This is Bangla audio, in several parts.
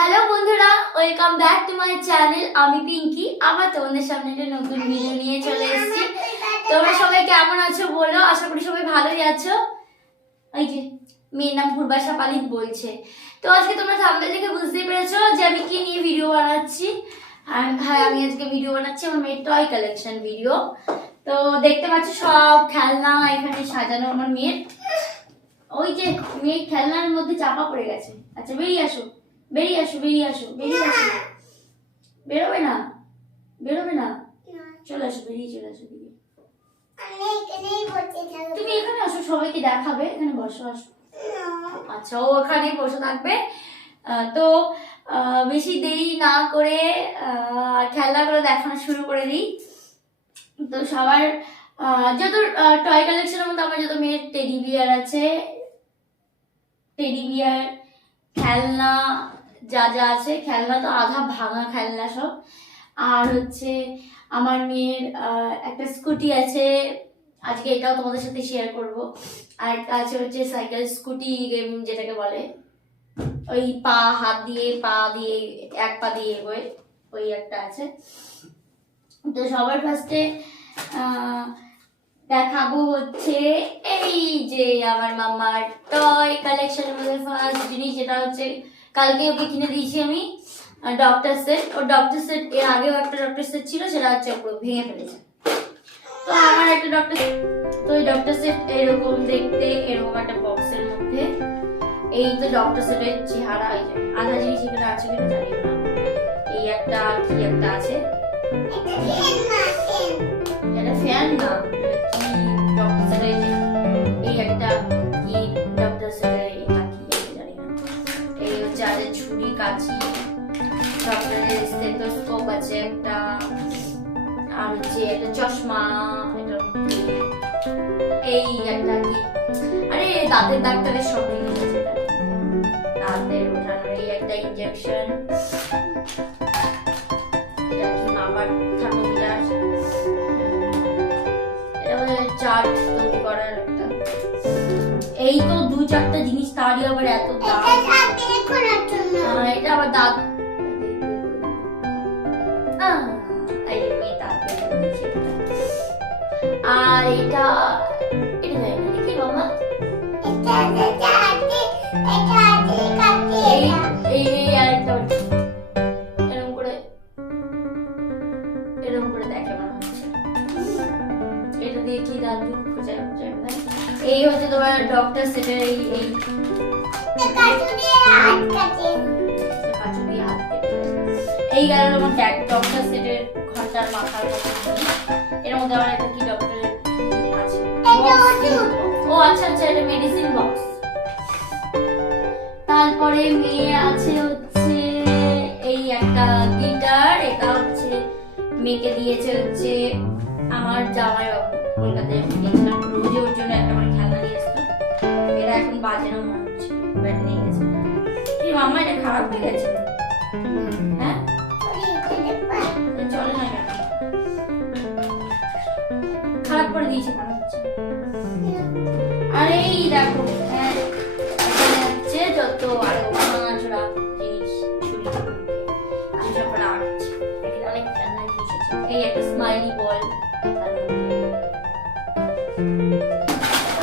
হ্যালো বন্ধুরা, welcome back to my channel. আমি পিঙ্কি আবার তোমাদের সামনে একটা নতুন ভিডিও নিয়ে চলে এসেছি। তোমরা সবাই কেমন আছো বলো? আশা করি সবাই ভালোই আছো। এই যে মেয়ের নাম পূর্বাশা পালিত বলছে। তো আজকে তোমরা থাম্বনেল দেখে বুঝতেই পেরেছো যে আমি কি নিয়ে ভিডিও বানাচ্ছি। আর হ্যাঁ, আমি আজকে ভিডিও বানাচ্ছি আমার মেয়ের টয় কালেকশন ভিডিও। তো দেখতে পাচ্ছ সব খেলনা এখানে সাজানো আমার মেয়ের। ওই যে মেয়ের খেলনার মধ্যে চাপা পড়ে গেছে। আচ্ছা বেরিয়ে আসো, বেরিয়ে আসো, বেরিয়ে আসো, বেরিয়ে আসো। বেরোবে না, বেরোবে না, চলে আসো, বেরিয়ে চলে আসো। তুমি এখানে আসো, সবাইকে দেখাবে, এখানে বসো, আসো। আচ্ছা, ও ওখানে বসে থাকবে। তো বেশি দেরি না করে খেলনাগুলো দেখানো শুরু করে দিই। তো সবার যত টয় কালেকশনের মধ্যে আমার যত মেয়ের টেডি বিয়ার আছে, টেডি বিয়ার খেলনা যা যা আছে, খেলনা তো আধা ভাঙা খেলনা সব। আর হচ্ছে আমার মেয়ের একটা স্কুটি আছে, আজকে এটাও তোমাদের সাথে শেয়ার করব। আর একটা আছে হচ্ছে সাইকেল স্কুটি গেম যেটাকে বলে, ওই হাত দিয়ে পা দিয়ে এক পা দিয়ে এগোয়, ওই একটা আছে। তো সবার ফার্স্টে দেখাবো হচ্ছে এই যে আমার মামার টয় কালেকশনের মধ্যে ফার্স্ট জিনিস, যেটা হচ্ছে কালকে ওকে কিনে দিয়েছি আমি ডক্টর সেট। ও ডক্টর সেট এর আগেও একটা ডক্টর সেট ছিল, সেটা হচ্ছে ভেঙে ফেলেছে। তো আমার একটা ডক্টর, তো ওই ডক্টর সেট এরকম দেখতে, এরকম একটা বক্সের মধ্যে। এই তো ডক্টর সেটের চেহারা, এই যে আধা জিনিস এখানে আছে কিনা জানি না। এই একটা কি একটা আছে, এটা ফ্যান না, কি ডক্টর সেটের, এই একটা কি ডক্টর সেটের জানি না। এই হচ্ছে আছে ছুরি কাঁচি, ডক্টরের স্টেথোস্কোপ আছে একটা, আর হচ্ছে একটা চশমা, এটা এই একটা কি, আরে দাঁতের ডাক্তারের সব জিনিস আছে, দাঁতের ওঠানোর এই একটা ইনজেকশন, এটা কি মাপার থার্মোমিটার, এটা মানে চার্ট তৈরি করার একটা। এই তো দু চারটা জিনিস, তারই আবার এত দাম। এটা আবার দাঁত, আর এটা এটা জানি না কি মামা, এরকম করে দেখে মনে হচ্ছে এটা দিয়ে কি দাঁত খোঁজায় খোঁজায়। এই হচ্ছে তোমার ডক্টর সেটের এই এই গেল আমার ডক্টর সেটের ঘন্টার মাথার মতো। এর মধ্যে আমার একটা কি ডক্টরের আছে, ও আচ্ছা আচ্ছা, এটা মেডিসিন বক্স। তারপরে মেয়ে আছে হচ্ছে এই একটা গিটার, এটা হচ্ছে মেয়েকে দিয়েছে হচ্ছে আমার জামাই বাবু, কলকাতায় গেছিলাম, রোজ ওর জন্য একটা করে খেলনা নিয়ে আসতো। এটা এখন বাজে না মনে হচ্ছে, ব্যাট নিয়ে গেছে। কি মাম্মা, এটা খারাপ হয়ে গেছে? হ্যাঁ চলে না, কেন খারাপ করে দিয়েছে মনে হচ্ছে। আর এই দেখো হচ্ছে যত আরো ভাঙাচোরা জিনিস, ছুরি আমি সব রাখছি, এখানে অনেক খেলনা জিনিস আছে। এই একটা স্মাইলি বল,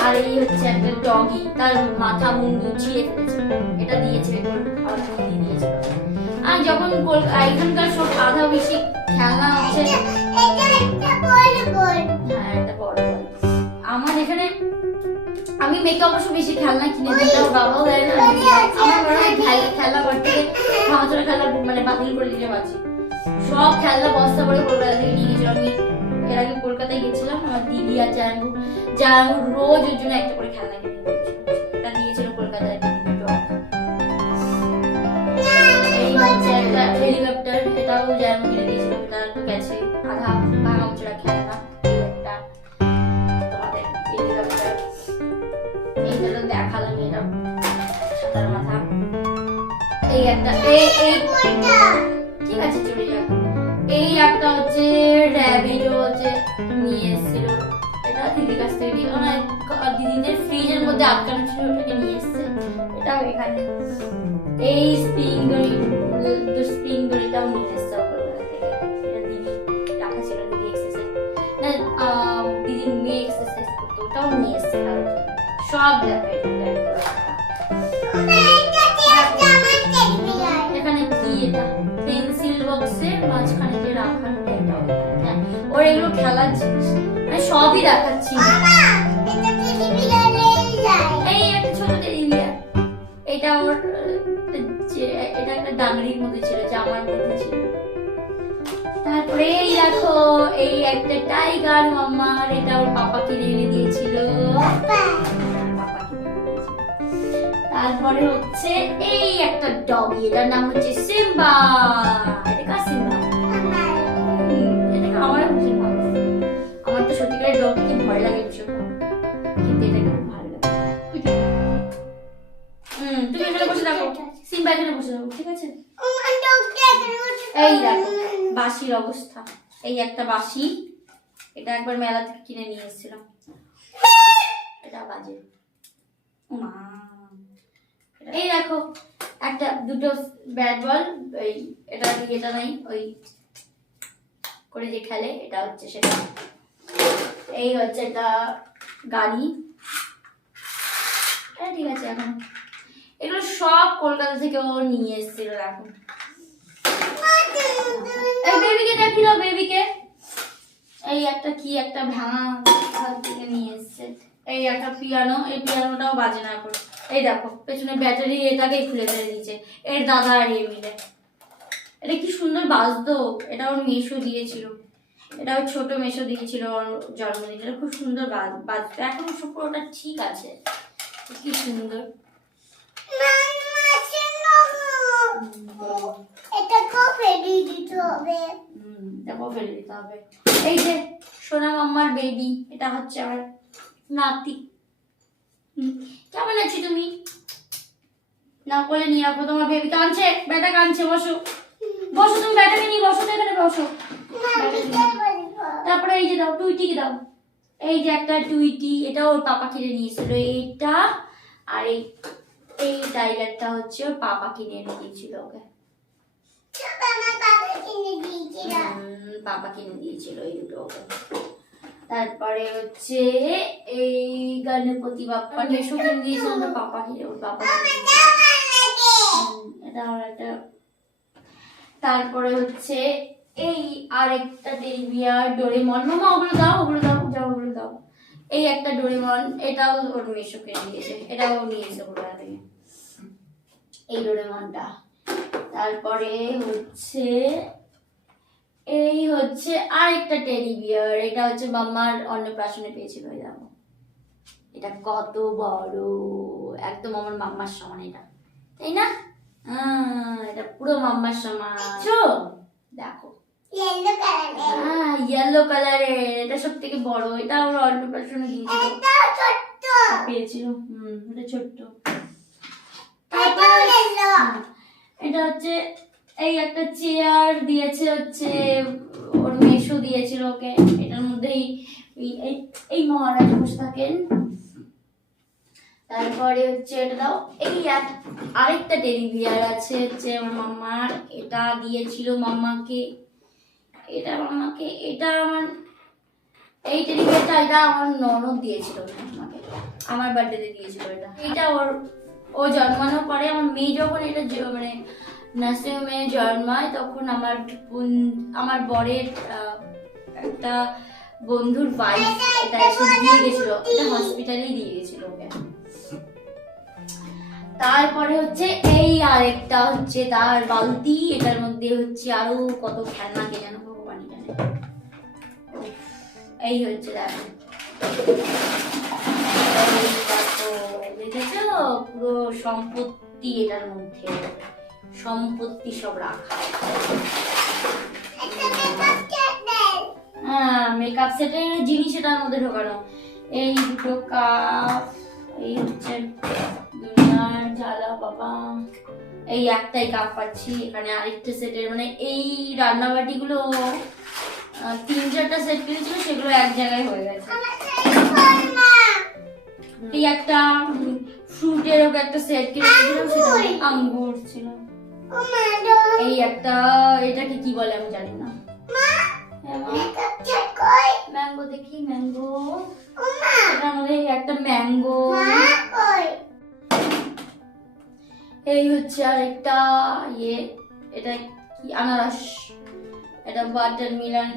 আর এই হচ্ছে একটা ডগি, তার মাথা মুন্ডু ছিঁড়ে ফেলেছে, এটা দিয়েছে আবার দিয়ে দিয়েছে। আর যখন এখানকার সব আধা বেশি খেলনা হচ্ছে, হ্যাঁ একটা বড় বল। আমার এখানে আমি মেয়েকে অবশ্য বেশি খেলনা কিনে দিতাম, বাবাও দেয় না। আমার মনে হয় খেলনা ঘর থেকে ভাঙাচোরা খেলনা মানে বাতিল করে দিলে বাঁচি। সব খেলনা বস্তা করে কলকাতা থেকে নিয়ে গেছিলাম। আমি এর আগে কলকাতায় গেছিলাম, আমার দিদি আর জানু রোজ ওর জন্য একটা করে খেলনা কিনে দিয়েছিল, এটা দিয়েছিল কলকাতায়। এই হচ্ছে একটা হেলিকপ্টার, এটাও জানু কিনে দিয়েছিল, এটা তো গেছে আধা ভাঙাচোরা খেলনা। একটা তোমাদের হেলিকপ্টার, এইটা তো দেখালাম, এটা সাদার মাথা। এই একটা ঠিক আছে চলে যাক। এই একটা হচ্ছে র্যাবিট হচ্ছে নিয়ে এসেছিল, এটা দিদির কাছ থেকে দিদিদের ফ্রিজের মধ্যে আটকানো ছিল, ওটাকে নিয়ে এসছে। এটাও এখানে এই স্প্রিং সব দেখো এখানে কি এটা পেন্সিল বক্সের মাঝখানে যে রাখার এটা ওর এগুলো খেলার জিনিস আমি সবই দেখাচ্ছি এই একটা ছোট টেডি বিয়ার এটা ওর এটা একটা ডাংরির মধ্যে ছিল জামার মধ্যে ছিল তারপরে এই দেখো এই একটা টাইগার মাম্মার এটা ওর পাপা কিনে এনে দিয়েছিল তারপরে হচ্ছে এই একটা ডগি এটার নাম হচ্ছে সিম্বা এটা কার সিম্বা এটা আমার ভীষণ ভালো আমার তো সত্যিকারের ডগ কি ভয় লাগে ভীষণ কিন্তু এটা খুব ভালো লাগে তুমি এখানে বসে থাকো সিম্বা এখানে বসে থাকো ঠিক আছে এই দেখো বাঁশির অবস্থা এই একটা বাঁশি এটা একবার মেলা থেকে কিনে নিয়ে এসেছিলাম এটা বাজে মা এই দেখো একটা দুটো ব্যাট বল ওই এটা এটা নাই ওই করে যে খেলে এটা হচ্ছে সেটা এই হচ্ছে এটা গাড়ি ঠিক আছে এখন এগুলো সব কলকাতা থেকে ও নিয়ে এসেছিল এখন এই বেবিকে দেখিলো বেবিকে এই একটা কি একটা ভাঙা ঘর থেকে নিয়ে এসেছে এই একটা পিয়ানো এই পিয়ানোটাও বাজে না এখন এই দেখো পেছনে ব্যাটারি এটাকেই খুলে ফেলে দিয়েছে এর দাদা আর এ মিলে এটা কি সুন্দর বাজতো এটা ওর মেশো দিয়েছিল এটা ওর ছোট মেশো দিয়েছিল ওর জন্মদিন এটা খুব সুন্দর বাজতো এখন পুরোটা ঠিক আছে কি সুন্দর এই যে সোনা মাম্মার বেবি এটা হচ্ছে আমার নাতি কেমন আছি তুমি না কোলে নিয়ে রাখো তোমার বেবি কাঁদছে বেটা কাঁদছে বসো বসো তুমি বেটাকে নিয়ে বসো এখানে বসো তারপরে এই যে দাও টুইটিকে দাও এই যে একটা টুইটি এটা ওর পাপা কিনে নিয়েছিল এইটা আর এই টাইগারটা হচ্ছে ওর পাপা কিনে এনে দিয়েছিল ওকে পাপা কিনে দিয়েছিল এই দুটো ওকে তারপরে হচ্ছে এই গণপতি বাপ্পা মেশো কিনে দিয়েছিল ওর পাপা কিনে ওর পাপা এটা আমার একটা তারপরে হচ্ছে এই আরেকটা টেডি বিয়ার ডোরেমন মামা ওগুলো দাও যাও ওগুলো দাও এই একটা ডোরেমন এটাও ওর মেশো কিনে দিয়েছে এটাও নিয়েছে কলকাতা থেকে এই ডোরেমনটা তারপরে হচ্ছে এই হচ্ছে আরেকটা টেডি বিয়ার এটা হচ্ছে মাম্মার অন্নপ্রাশনে পেয়েছিল এই দেখো এটা কত বড় একদম আমার মাম্মার সমান এটা তাই না এটা পুরো মাম্মার সমান দেখো ইয়েলো কালারের এটা সব থেকে বড় এটা ওর অন্নপ্রাশনে দিয়েছিল পেয়েছিল এটা ছোট্ট এটা হচ্ছে এই একটা চেয়ার দিয়েছে হচ্ছে ওর মেশো দিয়েছিল ওকে এটার মধ্যেই এই মহারাজ বসে থাকেন তারপরে হচ্ছে এটা দাও এই আরেকটা টেডি বিয়ার আছে হচ্ছে আমার মাম্মার এটা দিয়েছিল মাম্মাকে এটা আমার এই টেডি বিয়ারটা এটা আমার ননদ দিয়েছিল আমাকে আমার বার্থডেতে দিয়েছিল এটা ও জন্মানোর পরে আমার মেয়ে যখন এটা মানে নার্সিং হোমে জন্মায় তখন আমার বরের একটা বন্ধুর ওয়াইফ এটা এসে দিয়ে গেছিল এটা হসপিটালেই দিয়ে গেছিল ওকে তারপরে হচ্ছে এই আরেকটা হচ্ছে তার বালতি এটার মধ্যে হচ্ছে আরো কত খেলনা কে জানো ভগবান জানে এই হচ্ছে দেখো দেখেছো পুরো সম্পত্তি এটার মধ্যে সম্পত্তি সব রাখা মেকআপ সেটের জিনিস এটার মধ্যে ঢোকানো এই দুটো কাপ এই হচ্ছে দুনিয়ার জ্বালা বাবা এই একটাই কাপ পাচ্ছি এখানে আরেকটা সেটের মানে এই রান্নাবাটি গুলো 3-4টা সেট কিনেছিল সেগুলো এক জায়গায় হয়ে গেছে এই একটা ফ্রুটের ওকে একটা সেট কিনেছিলাম সেটা আঙ্গুর ছিল এই একটা এটাকে কি বলে আমি জানি না ম্যাঙ্গো দেখি, ম্যাঙ্গো, এটার মধ্যে একটা ম্যাঙ্গো, এই হচ্ছে আর একটা ইয়ে, এটা কি আনারস, এটা ওয়াটারমেলন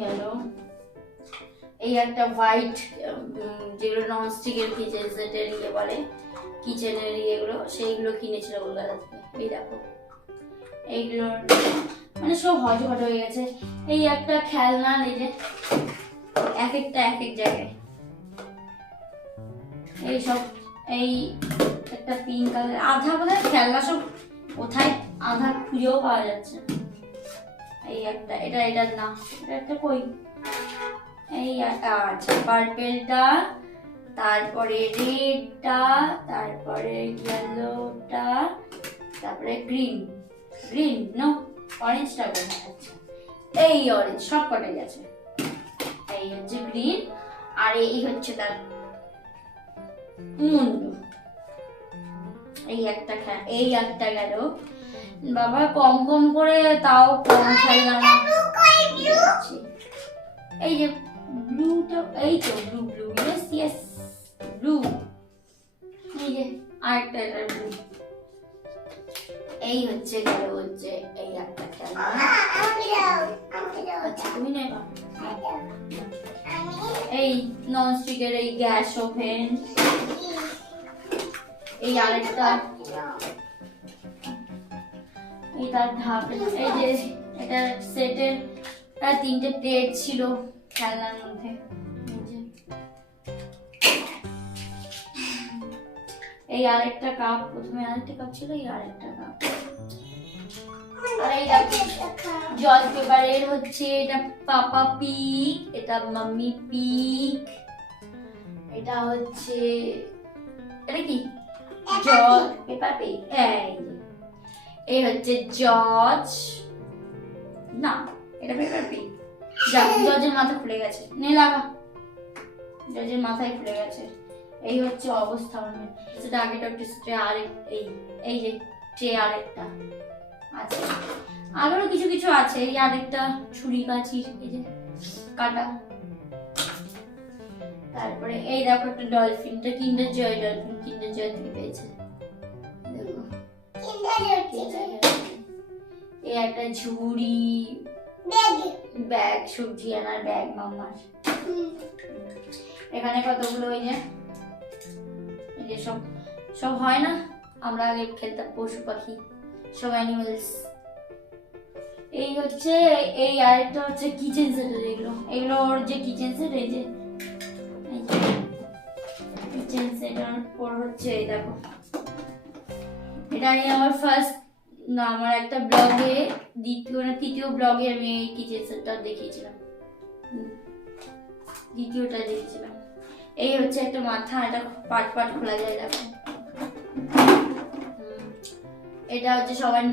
গেল, এই একটা হোয়াইট যেগুলো ননস্টিকের কিচেন সেটের ইয়ে বলে, কিচেনের ইয়েগুলো, সেইগুলো কিনেছিল কলকাতা থেকে। এই দেখো এইগুলো মানে সব হজহট হয়ে গেছে। এই একটা খেলনা, এই যে এক একটা এক এক জায়গায়, এই সব, এই একটা পিঙ্ক কালার, আধা বোধহয় খেলনা সব কোথায় আধা খুঁজেও পাওয়া যাচ্ছে। এই একটা, এটা না, এটা একটা কই, এই আচ্ছা পার্পেলটা, তারপরে রেডটা, তারপরে ইয়েলোটা, তারপরে গ্রিন নো অরেঞ্জটা কোথায় আছে, এই অরেঞ্জ সব কটে গেছে, এই হচ্ছে গ্রিন, আর এই হচ্ছে তার মুন্ডু। এই একটা গেল বাবা, কম কম করে তাও কম খেললাম। এই যে ব্লুটা, এই তো ব্লু ইয়েস ব্লু, এই যে আরেকটা ব্লু। এই হচ্ছে গেল হচ্ছে এই একটা খেলনা। আচ্ছা তুমি নেবা, এই ননস্টিকের এই গ্যাস ওভেন, এই আরেকটা, এই তার ঢাকনা, এই যে এটা সেটের তিনটে প্লেট ছিল খেলনার মধ্যে, এই আরেকটা কাপ, প্রথমে আরেকটা কাপ ছিল, এই আরেকটা কাপ, আর এই জল পেপারের হচ্ছে এটা পাপা পিক, এটা মাম্মি পিক, এটা হচ্ছে এটা কি জল পেপার পিক, এই হচ্ছে জজ, না এটা পেপার পিক, জজের মাথা খুলে গেছে, নে লাগা, জজের মাথায় খুলে গেছে। এই হচ্ছে অবস্থা, সেটা আগেটা একটা ট্রে, আর এই যে ট্রে আরেকটা আছে, আরো কিছু কিছু আছে, এই আরেকটা ছুরি কাঁচি, এই যে কাটা, তারপরে এই দেখো একটা ডলফিনটা কিন্ডার জয়, ডলফিন কিন্ডার জয় থেকে পেয়েছে, এই একটা ঝুড়ি, ব্যাগ সবজি আনার ব্যাগ মাম্মার, এখানে কতগুলো এই যে সব সব হয় না, আমরা আগে খেলতাম পশু পাখি, সব অ্যানিমেলস। এই হচ্ছে, এই আরেকটা হচ্ছে কিচেন সেট, এগুলো ওর যে কিচেন সেট, এই যে কিচেন সেটের পর হচ্ছে এই দেখো, এটা আমি আমার ফার্স্ট না আমার একটা ব্লগে, দ্বিতীয় না তৃতীয় ব্লগে আমি এই কিচেন সেটটা দেখিয়েছিলাম, দ্বিতীয়টা দেখেছিলাম। এই হচ্ছে একটা মাথা, এটা পাট পাট খোলা যায়, দেখো এটা হচ্ছে সবার,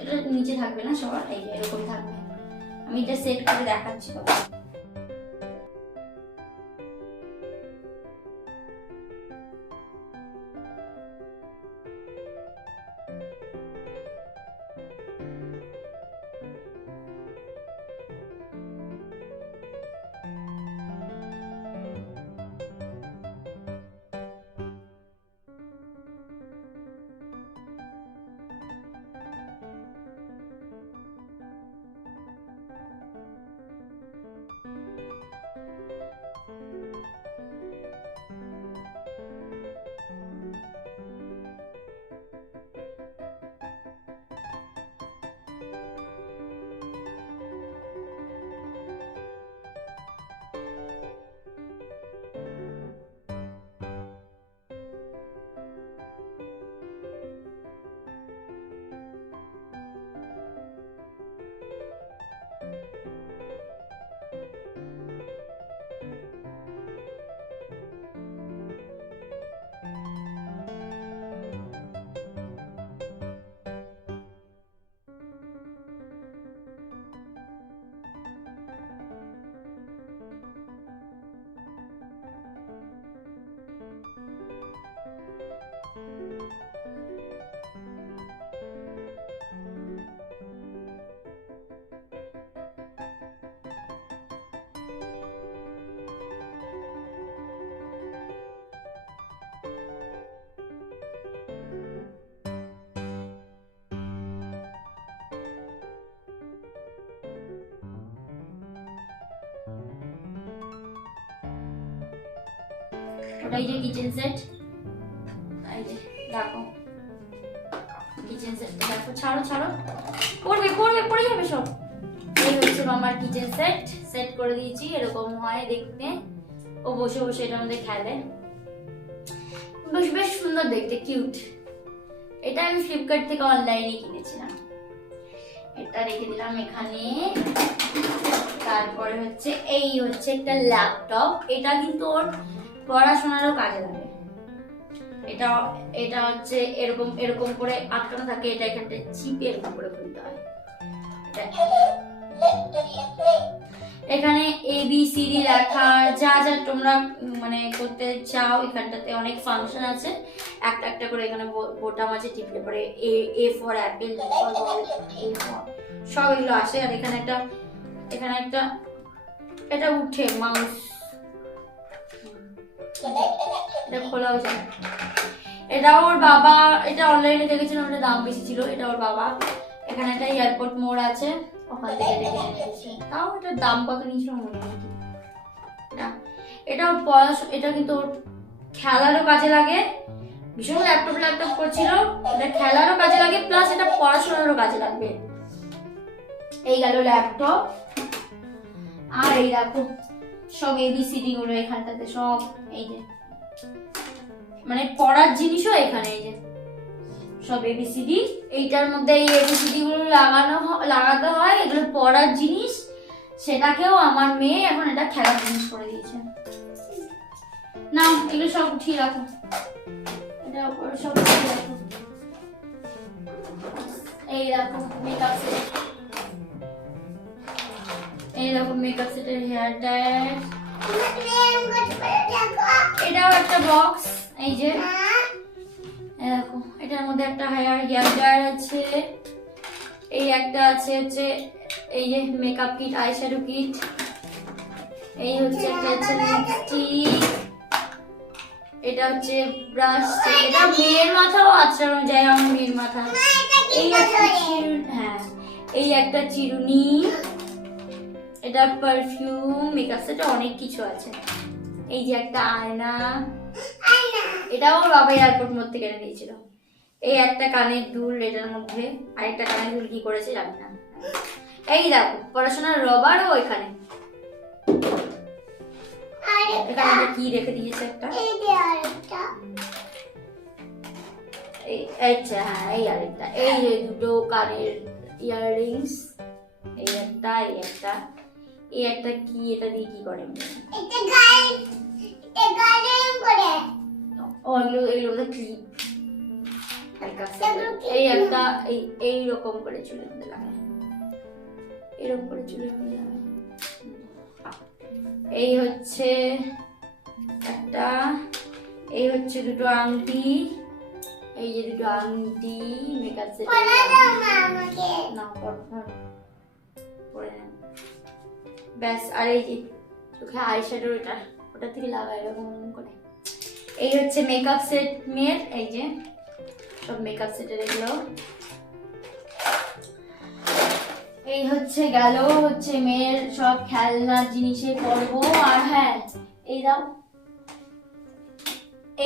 এটা নিচে থাকবে না সবার, এই এরকম থাকবে, আমি এটা সেট করে দেখাচ্ছি। ওটাই যে কিচেন সেট, এই যে দেখো কিচেন সেটটা দেখো, ছাড়ো ছাড়ো, পড়বে পড়বে পড়ে যাবে সব। এই হচ্ছে আমার কিচেন সেট, সেট করে দিয়েছি, এরকম হয় দেখতে। ও বসে বসে এটার মধ্যে খেলে, বেশ বেশ সুন্দর দেখতে, কিউট। এটা আমি ফ্লিপকার্ট থেকে অনলাইনে কিনেছিলাম। এটা রেখে দিলাম এখানে। তারপরে হচ্ছে এই হচ্ছে একটা ল্যাপটপ, এটা কিন্তু ওর পড়াশোনারও কাজে লাগে। এটা এটা হচ্ছে এরকম এরকম করে আটকানো থাকে, এটা এখানটা চিপে এরকম করে খুলতে হয়। এখানে ABCD লেখা, যা যা তোমরা মানে করতে চাও, এখানটাতে অনেক ফাংশন আছে, একটা একটা করে এখানে বোতাম আছে, টিপলে পরে A for Apple, B for ball, A for সব এগুলো আসে। আর এখানে একটা এটা উঠে মাউস, এটা খোলা হয়েছে। এটা ওর বাবা, এটা অনলাইনে দেখেছিলাম, এটা দাম বেশি ছিল, এটা ওর বাবা। এখানে একটা এয়ারপোর্ট মোড আছে, ওখান থেকে দেখে নিয়েছি, তাও এটার দাম কত নিয়েছিল মনে হয় না। এটা ওর পড়াশোনা, এটা কিন্তু ওর খেলারও কাজে লাগে, ভীষণ ল্যাপটপ করছিল, এটা খেলারও কাজে লাগে, প্লাস এটা পড়াশোনারও কাজে লাগবে। এই গেল ল্যাপটপ। আর এই দেখো সব ABCD গুলো এখানটাতে সব, এই যে মানে পড়ার জিনিসও এখানে, এই যে সব ABCD, এইটার মধ্যে এই ABCD গুলো লাগাতে হয়, এগুলো পড়ার জিনিস। সেটাকেও আমার মেয়ে এখন এটা খেলার জিনিস করে দিয়েছে। না এগুলো সব উঠিয়ে রাখো, এটা উপরে সব উঠিয়ে রাখো। এই দেখো মেকআপ সেট, এই দেখো মেকআপ সেটের হেয়ার টায়ার, এটাও একটা বক্স, এই যে দেখো এটার মধ্যে একটা হেয়ার ড্রায়ার আছে, এই একটা আছে হচ্ছে এই যে মেকআপ কিট, আইশ্যাডো কিট, এই হচ্ছে একটা হচ্ছে লিপস্টিক, এটা হচ্ছে ব্রাশ, এটা মেয়ের মাথাও আঁচড়ানো যায়, আমার মেয়ের মাথা। এই একটা হ্যাঁ, এই একটা চিরুনি, এটা পারফিউম, মেকআপ সেট অনেক কিছু আছে। এই যে একটা আয়না, এটাও ওর বাবা এয়ারপোর্ট মোড় থেকে এনে দিয়েছিল। এই একটা কানের দুল, এটার মধ্যে আরেকটা কানের দুল কি করেছে জানি না। এই দেখো পড়াশোনার রবারও এখানে, এখানে কি রেখে দিয়েছে একটা, আচ্ছা হ্যাঁ এই আরেকটা, এই যে দুটো কানের ইয়াররিংস, এই একটা এই একটা, এই একটা কি, এটা দিয়ে কি করে, এগুলো ক্লিপ, এই একটা এই রকম করে চুলের মধ্যে লাগায়, এরকম করে চুলের মধ্যে লাগায়। এই হচ্ছে একটা, এই হচ্ছে দুটো আংটি, এই যে দুটো আংটি, মেকআপ সেট না পরে না ব্যাস। আর এই যে চোখে আইশ্যাডো, এটা ওটা থেকে লাগায় এরকম করে। এই হচ্ছে মেকআপ সেট মেয়ের, এই যে সব মেকআপ সেটের এগুলো। এই হচ্ছে গেল হচ্ছে মেয়ের সব খেলনার জিনিসে পরবো। আর হ্যাঁ এই দাও,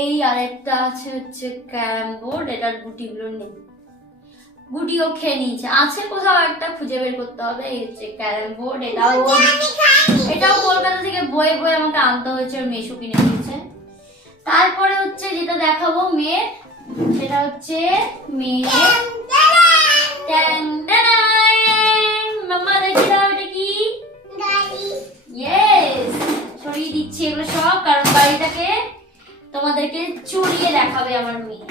এই আরেকটা আছে হচ্ছে ক্যারাম বোর্ড, এটার গুটিগুলো নেই, গুটিও খেয়ে নিয়েছে, আছে কোথাও একটা, খুঁজে বের করতে হবে। এই হচ্ছে ক্যারাম বোর্ড, এটাও কলকাতা থেকে বয়ে বয়ে আমাকে আনতে হয়েছে, ওর মেশো কিনে দিয়েছে। তারপরে হচ্ছে যেটা দেখাবো মেয়ের, সেটা হচ্ছে মেয়ের মাম্মা দেখি দাও, এটা কি? ইয়েস, সরিয়ে দিচ্ছি এগুলো সব, কারণ গাড়িটাকে তোমাদেরকে চড়িয়ে দেখাবে আমার মেয়ে।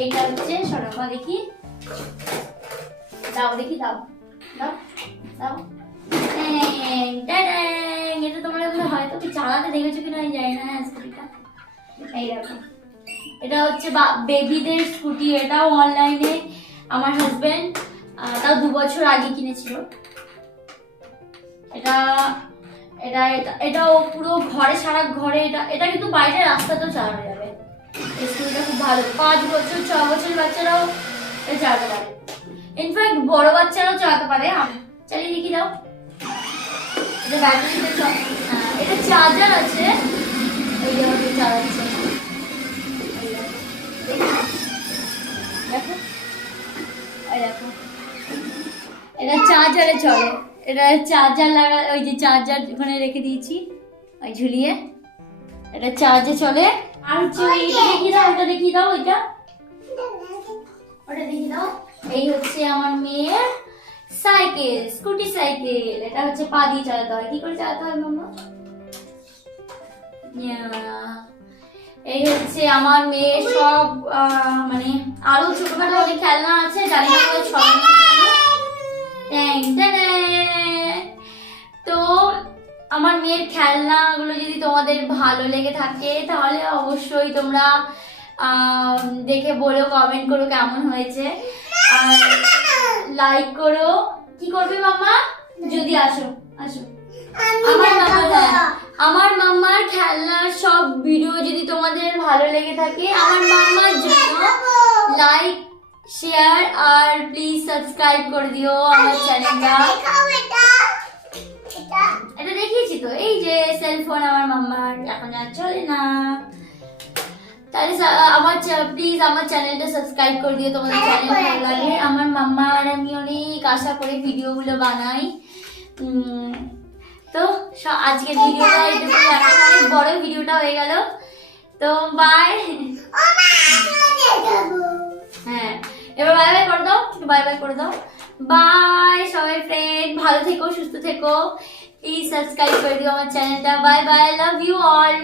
এইটা হচ্ছে সরমা, দেখি দাও, দেখি দাও দাও দাও, এটা তোমরা হয়তো কি চালাতে দেখেছো কিনা আমি জানি না। স্কুটিটা এই দেখো, এটা হচ্ছে বেবিদের স্কুটি, এটাও অনলাইনে আমার হাজবেন্ড তাও 2 বছর আগে কিনেছিল। এটা এটা এটাও পুরো ঘরে, সারা ঘরে, এটা কিন্তু বাইরে রাস্তাতেও চালানো যাবে। এই স্কুটিটা খুব ভালো, 5 বছর 6 বছর বাচ্চারাও এটা চালাতে পারে, ইনফ্যাক্ট বড় বাচ্চারাও চালাতে পারে। চালিয়ে দেখি দাও, এটা ব্যাটারিতে, এটা চার্জার আছে, ওই যে আমাকে চালাচ্ছে। দেখো ওই দেখো, এটা চার্জারে চলে, এটা চার্জার লাগা, ওই যে চার্জার ওখানে রেখে দিয়েছি ওই ঝুলিয়ে, এটা চার্জে চলে। আর হচ্ছে এটা দেখিয়ে দাও, ওটা দেখিয়ে দাও, ওইটা ওটা দেখিয়ে দাও। এই হচ্ছে আমার মেয়ের সাইকেল, স্কুটি সাইকেল। এটা হচ্ছে পা দিয়ে চালাতে হয়। কি করে চালাতে হয় মাম্মা? এই হচ্ছে আমার মেয়ের সব মানে আরো ছোটখাটো অনেক খেলনা আছে, জানি না তো আমার মেয়ের খেলনাগুলো যদি তোমাদের ভালো লেগে থাকে তাহলে অবশ্যই তোমরা দেখে বলো, কমেন্ট করো কেমন হয়েছে, আর লাইক করো। কি করবে মাম্মা? যদি আসো আসো আমার মাম্মার খেলনার সব ভিডিও যদি তোমাদের ভালো লেগে থাকে, আমার মাম্মার জন্য লাইক, শেয়ার আর প্লিজ সাবস্ক্রাইব করে দিও আমার চ্যানেলটা। এটা দেখিয়েছি তো, এই যে সেলফোন আমার মাম্মার এখন আর চলে না, তাহলে আমার প্লিজ আমার চ্যানেলটা সাবস্ক্রাইব করে দিও, তোমাদের চ্যানেল ভালো লাগে। আমার মাম্মা আর আমি অনেক আশা করে ভিডিওগুলো বানাই। তো আজকের ভিডিওটা এটুকু, এখন অনেক বড় ভিডিওটা হয়ে গেল, তো বাই। হ্যাঁ এবার বাই বাই করে দাও, বাই বাই করে দাও, বাই সবাই ফ্রেন্ড, ভালো থেকো, সুস্থ থেকো, প্লিজ সাবস্ক্রাইব করে দিও আমার চ্যানেলটা। Bye bye, love you all.